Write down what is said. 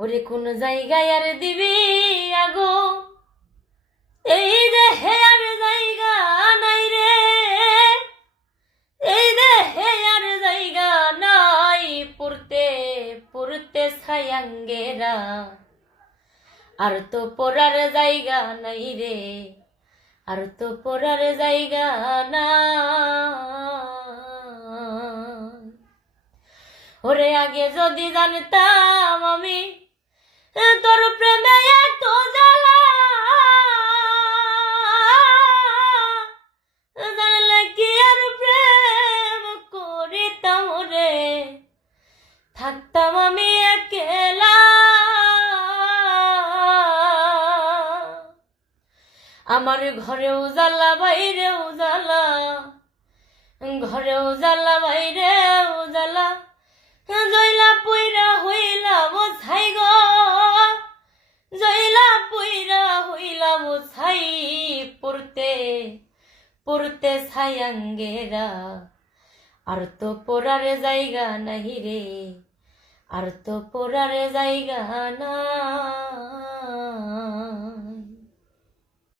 ওরে কোন জায়গায় আর দিবি আগো, এই দেহে আর জায়গা নাই রে, এই দেহে আর জায়গা নাই, পুরতে পুরতে ছায়াঙ্গেরা, আর তো পড়ার জায়গা নাই রে, আর তো পড়ার জায়গা না। ওরে আগে যদি জানতাম আমি তোর প্রেমে এত জ্বালা, জানলে কি আর প্রেম করিতাম রে, থাকতাম আমি একলা। আমার ঘরেও জ্বালা বাইরেও জ্বালা, ঘরেও জ্বালা বাইরেও জ্বালা, জয়লা পুইরা হইলা বোঝাই গো, জয়লা পুইরা হইলা বোঝাই, পড়তে পড়তে ছায়াঙ্গেরা, আর তো পড়ার জায়গা নাহি রে, আর তো পড়ার জায়গা না।